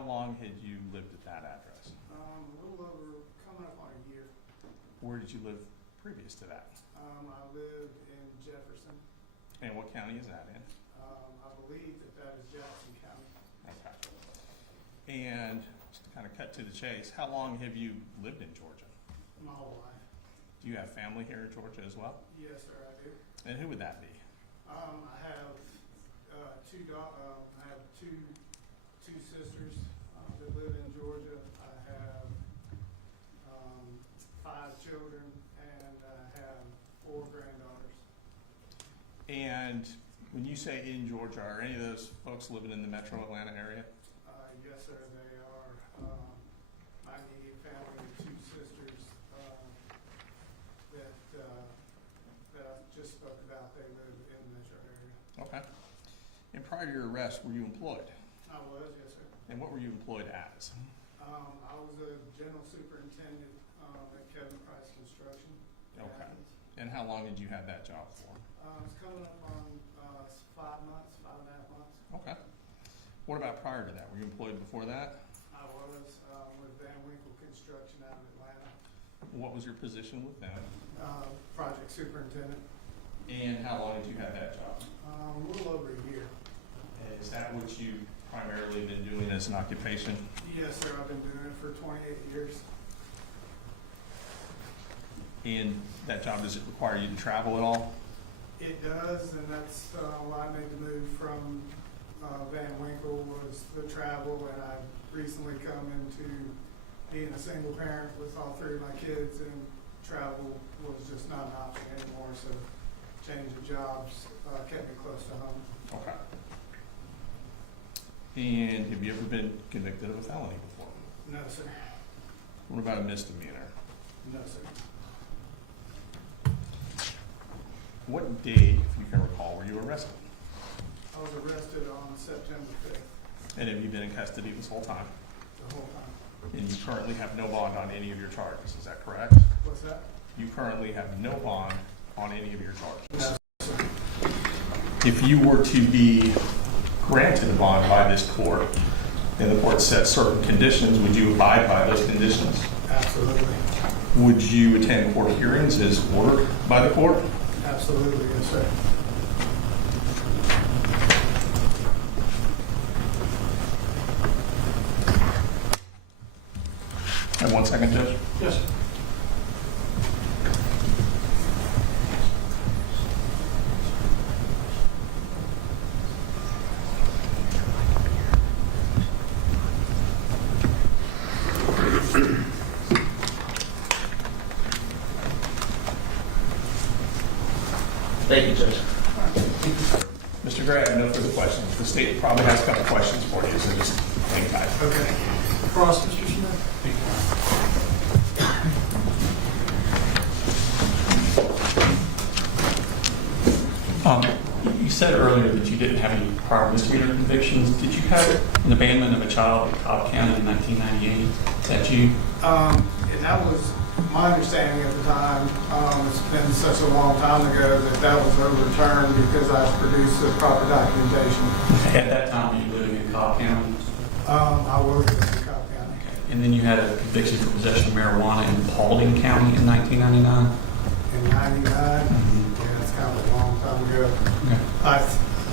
how long had you lived at that address? A little over, coming up on a year. Where did you live previous to that? I lived in Jefferson. And what county is that in? I believe that is Jackson County. Okay. And just to kind of cut to the chase, how long have you lived in Georgia? My whole life. Do you have family here in Georgia as well? Yes, sir, I do. And who would that be? I have I have two sisters that live in Georgia. I have 5 children, and I have 4 granddaughters. And when you say in Georgia, are any of those folks living in the metro Atlanta area? Yes, sir, they are. My immediate family, 2 sisters that I just spoke about, they live in the metro area. Okay. And prior to your arrest, were you employed? I was, yes, sir. And what were you employed as? I was a general superintendent at Kevin Price Construction. Okay. And how long did you have that job for? It's coming up on 5 months, 5.5 months. Okay. What about prior to that? Were you employed before that? I was with Van Winkle Construction out in Atlanta. What was your position with them? Project superintendent. And how long did you have that job? A little over a year. Is that what you primarily been doing as an occupation? Yes, sir. I've been doing it for 28 years. And that job, does it require you to travel at all? It does, and that's why I made the move from Van Winkle, was the travel, and I've recently come into being a single parent with all 3 of my kids, and travel was just not an option anymore, so change of jobs kept me close to home. Okay. And have you ever been convicted of a felony before? No, sir. What about a misdemeanor? No, sir. What date, if you can recall, were you arrested? I was arrested on September 5th, And have you been in custody this whole time? the whole time. And you currently have no bond on any of your charges, is that correct? What's that? You currently have no bond on any of your charges. No, sir. If you were to be granted a bond by this court, and the court set certain conditions, would you abide by those conditions? Absolutely. Would you attend court hearings as ordered by the court? Absolutely, yes, sir. And 1 second, Judge. Yes, sir. Thank you, Judge. Mr. Gray, I have no further questions. The state probably has a couple questions for you, so just hang tight. Okay. Cross, Mr. Smith. You said earlier that you didn't have any prior misdemeanor convictions. Did you have an abandonment of a child in Cobb County in 1998? Is that you? And that was my understanding at the time. It's been such a long time ago that was overturned because I produced the proper documentation. At that time, were you living in Cobb County? I was in Cobb County. And then you had a conviction for possession of marijuana in Paulding County in 1999? In 99? Yeah, it's kind of a long time ago. Okay.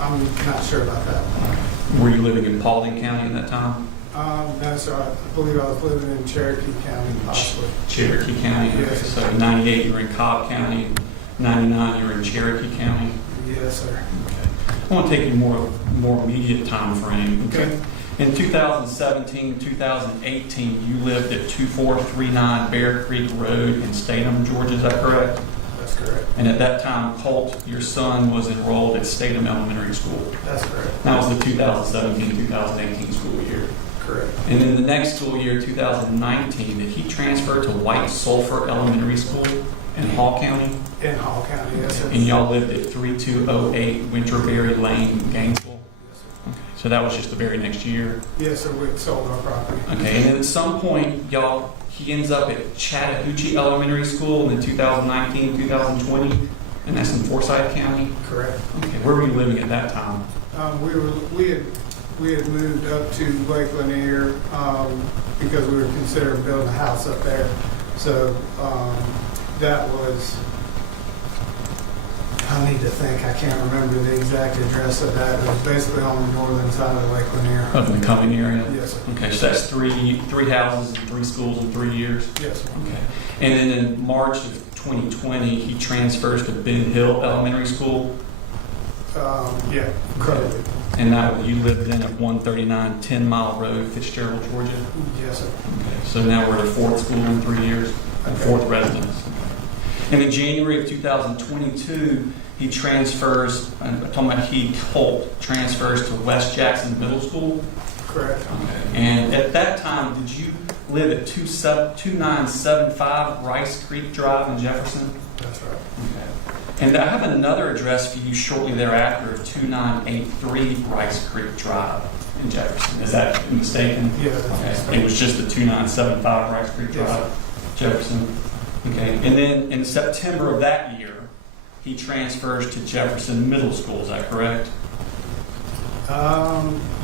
I'm not sure about that. Were you living in Paulding County at that time? No, sir. I believe I was living in Cherokee County, possibly. Cherokee County? Yes. Okay. So in 98, you were in Cobb County. 99, you were in Cherokee County? Yes, sir. Okay. I want to take you more immediate time frame. Okay. In 2017, 2018, you lived at 2439 Bear Creek Road in Statham, Georgia. Is that correct? That's correct. And at that time, Colt, your son, was enrolled at Statham Elementary School. That's correct. That was the 2017-2018 school year. Correct. And in the next school year, 2019, did he transfer to White Sulphur Elementary School in Hall County? In Hall County, yes, sir. And y'all lived at 3208 Winterberry Lane, Gainesville? Yes, sir. Okay. So that was just the very next year? Yes, sir. We sold our property. Okay, and then at some point, he ends up at Chattahoochee Elementary School in the 2019-2020, and that's in Forsyth County? Correct. Okay, where were you living at that time? We had we had moved up to Lake Lanier because we were considering building a house up there. So that was, I need to think, I can't remember the exact address of that. It was basically on the northern side of Lake Lanier. Of the Cumming area? Yes, sir. Okay, so that's three houses and 3 schools in 3 years? Yes, sir. Okay. And then in March of 2020, he transfers to Ben Hill Elementary School? Yeah, correctly. And that you lived then at 139 10 Mile Road, Fitzgerald, Georgia? Yes, sir. Okay, so now we're at a 4th school in 3 years, and Okay. 4th residence. And in January of 2022, he transfers, I'm talking about Colt, transfers to West Jackson Middle School. Correct. Okay. And at that time, did you live at 2975 Rice Creek Drive in Jefferson? That's right. Okay. And I have another address for you shortly thereafter of 2983 Rice Creek Drive in Jefferson. Is that mistaken? Yeah, that's Okay. mistaken. It was just the 2975 Rice Creek Yes, Drive, Jefferson. Okay. And then in September of that year, he transfers to Jefferson Middle School. Is that correct?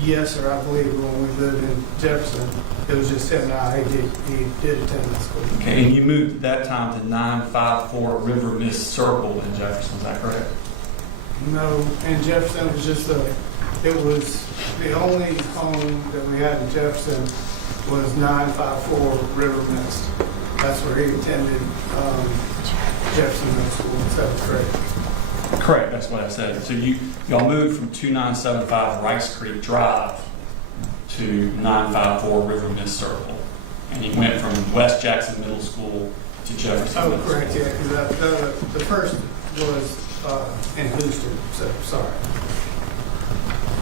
Yes, sir. I believe when we lived in Jefferson, it was just him and I. He did attend that school. Okay. And you moved at that time to 954 River Mist Circle in Jefferson. Is that correct? No, in Jefferson, it was just it was the only home that we had in Jefferson was 954 River Mist. That's where he attended Jefferson Middle School. Is that correct? Correct, that's what I said. So y'all moved from 2975 Rice Creek Drive to 954 River Mist Circle. And you went from West Jackson Middle School to Jefferson Oh, Middle correct, School. yeah, because the first was in Houston, so sorry.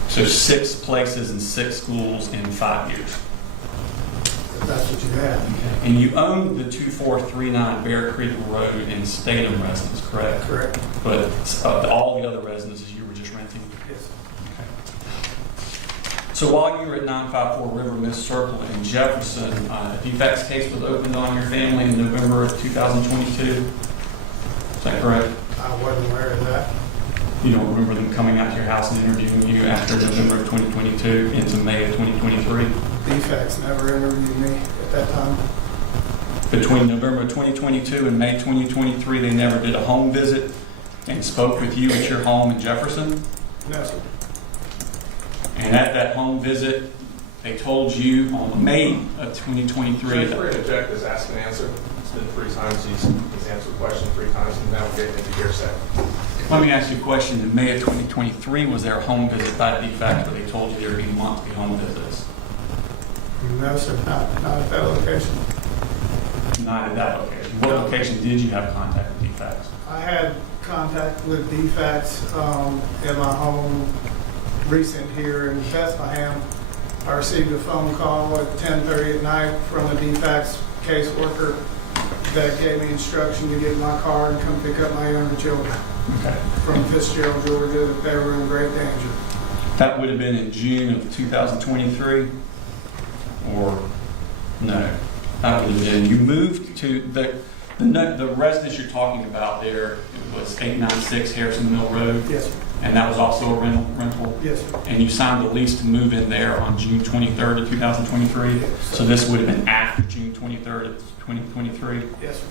So 6 places and 6 schools in 5 years. If that's what you had. And you owned the 2439 Bear Creek Road in Statham residence, correct? Correct. But all the other residences you were just renting? Yes. So while you were at 954 River Mist Circle in Jefferson, a defects case was opened on your family in November of 2022. Is that correct? I wasn't aware of that. You don't remember them coming out to your house and interviewing you after November of 2022 into May of 2023? Defects never interviewed me at that time. Between November of 2022 and May 2023, they never did a home visit and spoke with you at your home in Jefferson? No, sir. And at that home visit, they told you on May of 2023 Feel free to object as ask and answer. It's been 3 times he's answered the question 3 times, and now we're getting into hearsay. Let me ask you a question. In May of 2023, was there a home visit by defect where they told you there would be monthly home visits? No, sir, not at that location. Not at that location. What location did you have contact with defects? I had contact with defects at my home recent here in Bethlehem. I received a phone call at 10:30 at night from a defects caseworker that gave me instruction to get in my car and come pick up my younger children Okay. from Fitzgerald, Georgia, that they were in great danger. That would have been in June of 2023? Or no? That would have been, you moved to the residence you're talking about there, it was 896 Harrison Mill Road, Yes, sir. and that was also a rental? Yes, sir. And you signed a lease to move in there on June 23rd of 2023? Yes, sir. So this would have been after June 23rd of 2023? Yes, sir.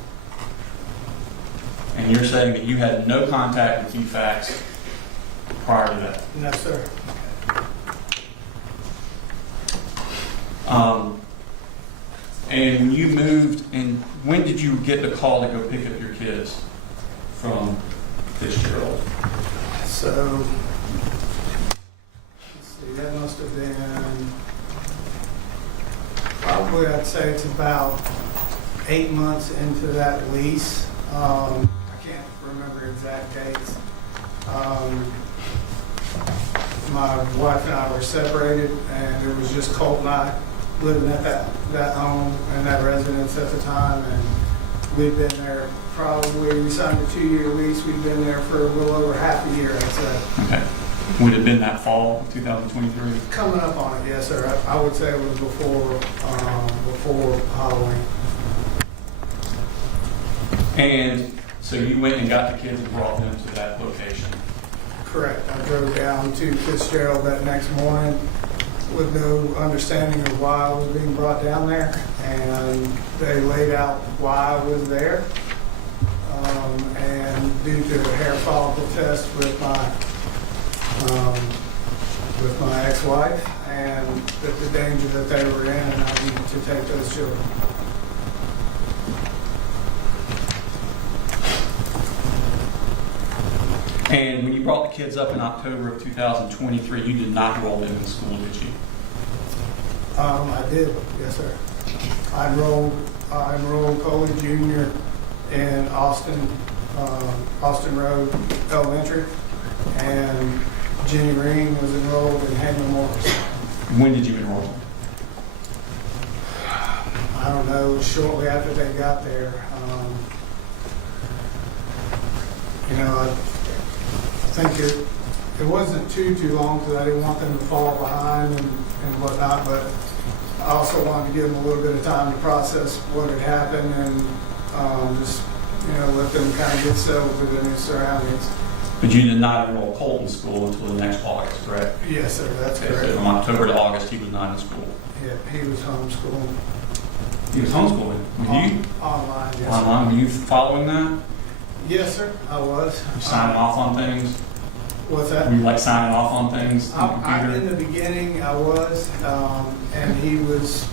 And you're saying that you had no contact with defects prior to that? No, sir. And when you moved, and when did you get the call to go pick up your kids from Fitzgerald? So, let's see, that must have been, probably I'd say it's about 8 months into that lease. I can't remember exact dates. My wife and I were separated, and it was just Colt and I living at that home and that residence at the time, and we'd been there probably, we signed a 2-year lease, we'd been there for a little over half a year, I'd say. Okay. Would it have been that fall of 2023? Coming up on it, yes, sir. I would say it was before Halloween. And so you went and got the kids and brought them to that location? Correct. I drove down to Fitzgerald that next morning with no understanding of why I was being brought down there, and they laid out why I was there. And due to a hair follicle test with my ex-wife, and the danger that they were in, and I needed to take those children. And when you brought the kids up in October of 2023, you did not enroll them in school, did you? I did, yes, sir. I enrolled Colin Jr. in Austin Road Elementary, and Jenny Ring was enrolled in Hangman Morris. When did you enroll them? I don't know, shortly after they got there. I think it wasn't too long, because I didn't want them to fall behind and whatnot, but I also wanted to give them a little bit of time to process what had happened, and just let them kind of get settled with the new surroundings. But you did not enroll Colt in school until the next August, correct? Yes, sir, that's Okay, correct. so from October to August, he was not in school. Yeah, he was homeschooled. He was homeschooling. Were you Online, yes, sir. online? Were you following that? Yes, sir, I was. You signing off on things? What's that? Were you like signing off on things on the computer? In the beginning, I was, and he was,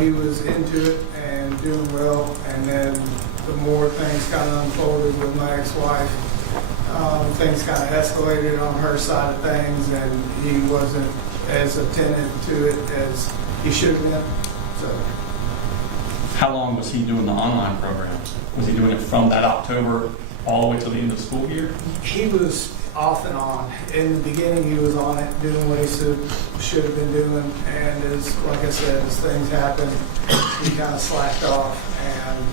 he was into it and doing well. And then the more things kind of unfolded with my ex-wife, things kind of escalated on her side of things, and he wasn't as attentive to it as he should have been. So, How long was he doing the online program? Was he doing it from that October all the way to the end of the school year? he was off and on. In the beginning, he was on it, doing what he should have been doing, and like I said, as things happened, he kind of slacked off, and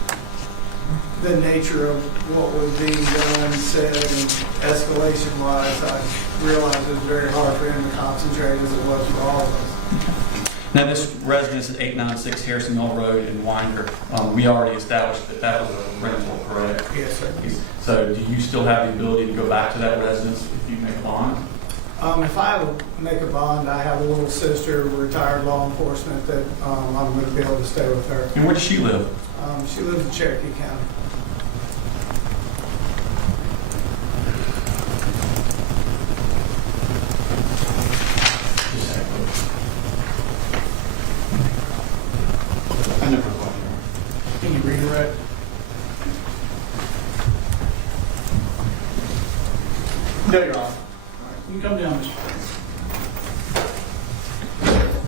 the nature of what was being done, said, and escalation-wise, I realized it was very hard for him to concentrate as it was for all of us. Now, this residence is 896 Harrison Mill Road in Winder. We already established that that was a rental, correct? Yes, sir. So do you still have the ability to go back to that residence if you make a bond? If I make a bond, I have a little sister, retired law enforcement, that I'm going to be able to stay with her. And where does she live? She lives in Cherokee County.